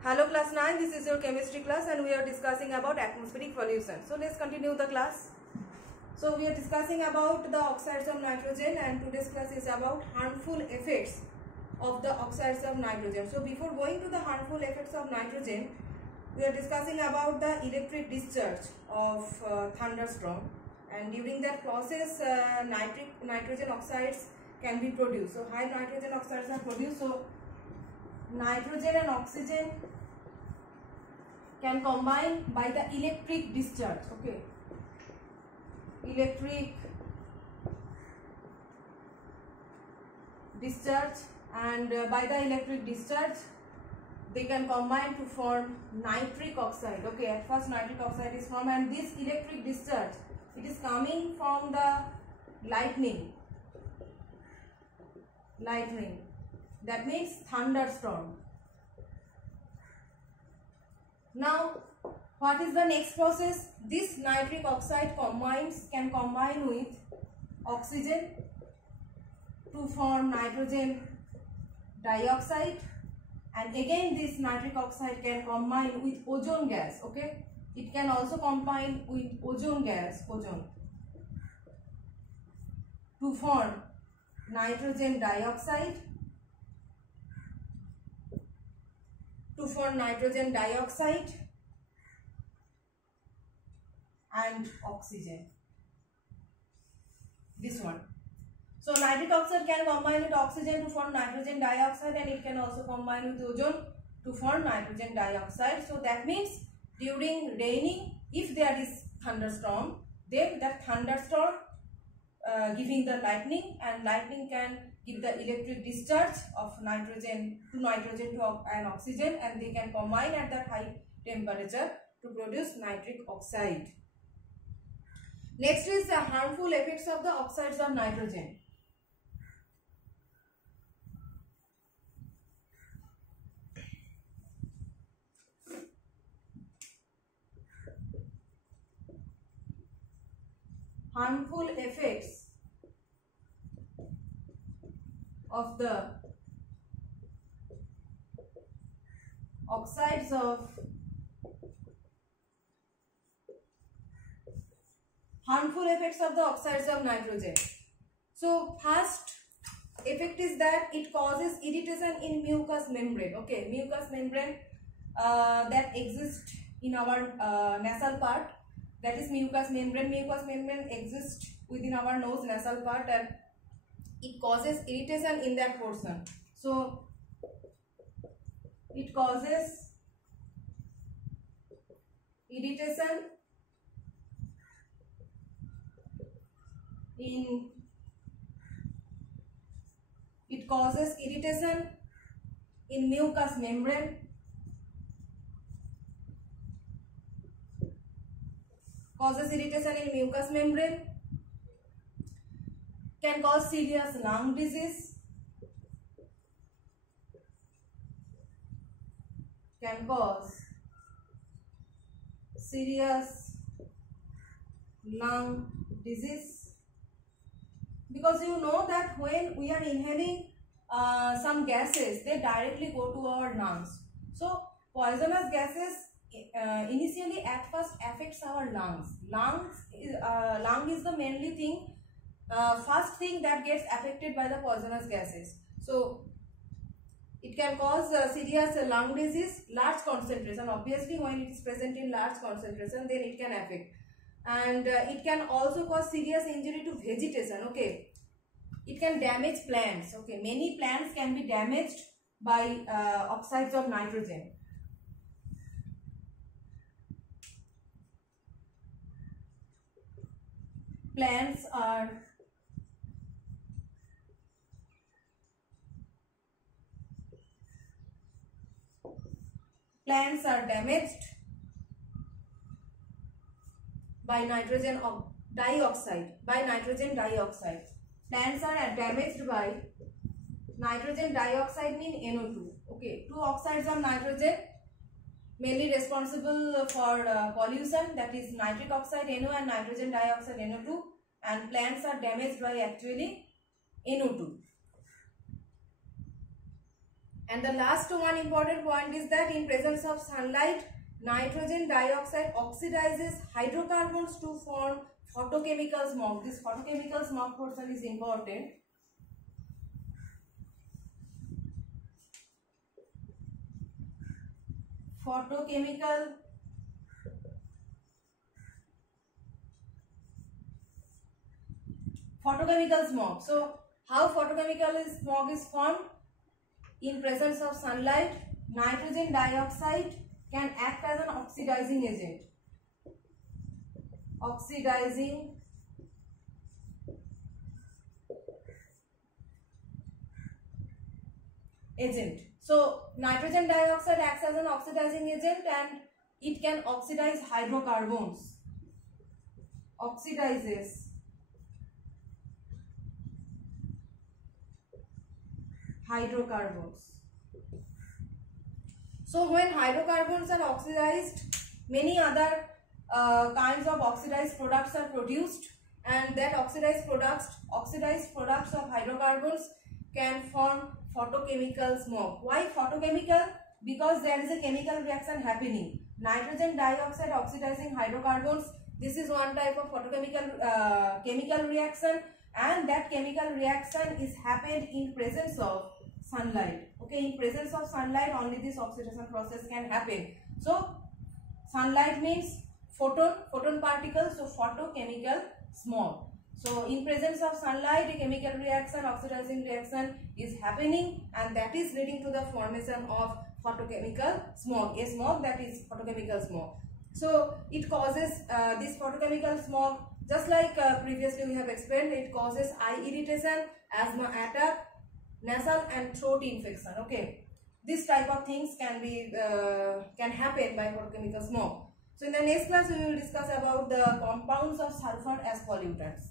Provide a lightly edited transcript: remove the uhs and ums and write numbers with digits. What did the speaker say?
Hello class 9, this is your chemistry class and we are discussing about atmospheric pollution. So let's continue the class. So we are discussing about the oxides of nitrogen and today's class is about harmful effects of the oxides of nitrogen. So before going to the harmful effects of nitrogen, we are discussing about the electric discharge of thunderstorm, and during that process nitrogen oxides can be produced. So high nitrogen oxides are produced. So nitrogen and oxygen can combine by the electric discharge. Okay, electric discharge, and by the electric discharge they can combine to form nitric oxide. Okay, at first nitric oxide is formed, and this electric discharge, it is coming from the lightning. That means thunderstorm. Now what is the next process? This nitric oxide can combine with oxygen to form nitrogen dioxide, and again this nitric oxide can combine with ozone gas. Okay, it can also combine with ozone gas, to form nitrogen dioxide, and oxygen. This one. So nitric oxide can combine with oxygen to form nitrogen dioxide, and it can also combine with ozone to form nitrogen dioxide. So that means during raining, if there is thunderstorm, then that thunderstorm giving the lightning, and lightning can give the electric discharge of nitrogen to and oxygen, and they can combine at that high temperature to produce nitric oxide. Next is the harmful effects of the oxides of nitrogen. Harmful effects of the oxides of nitrogen. So first effect is that it causes irritation in mucous membrane. Okay, mucous membrane that exists in our nasal part, that is mucous membrane. Mucous membrane exists within our nose nasal part, and it causes irritation in that portion. So it causes irritation in mucous membrane, can cause serious lung disease, because you know that when we are inhaling some gases, they directly go to our lungs. So poisonous gases initially at first affects our lungs. Lung is the mainly thing, first thing that gets affected by the poisonous gases. So it can cause serious lung disease, large concentration. Obviously when it is present in large concentration, then it can affect, and it can also cause serious injury to vegetation. Okay, it can damage plants. Okay, many plants can be damaged by oxides of nitrogen. Plants are damaged by nitrogen dioxide. Plants are damaged by nitrogen dioxide, mean NO2. Okay, two oxides of nitrogen mainly responsible for pollution, that is nitric oxide NO and nitrogen dioxide NO2, and plants are damaged by actually NO2. And the last one important point is that in presence of sunlight, nitrogen dioxide oxidizes hydrocarbons to form photochemical smog. This photochemical smog portion is important. Photochemical smog. So how photochemical smog is formed? In presence of sunlight, nitrogen dioxide can act as an oxidizing agent. Oxidizing agent. So nitrogen dioxide acts as an oxidizing agent and it can oxidize hydrocarbons. Oxidizes hydrocarbons. So when hydrocarbons are oxidized, many other kinds of oxidized products are produced, and that oxidized products of hydrocarbons can form photochemical smog. Why photochemical? Because there is a chemical reaction happening. Nitrogen dioxide oxidizing hydrocarbons. This is one type of photochemical chemical reaction, and that chemical reaction is happened in presence of sunlight. Okay, in presence of sunlight only this oxidation process can happen. So sunlight means photon particles, so photochemical smog. So in presence of sunlight, a chemical reaction, oxidizing reaction is happening, and that is leading to the formation of photochemical smog, a smog that is photochemical smog. So it causes this photochemical smog, just like previously we have explained, it causes eye irritation, asthma attack, nasal and throat infection. Okay, this type of things can happen by photochemical smog. So in the next class we will discuss about the compounds of sulfur as pollutants.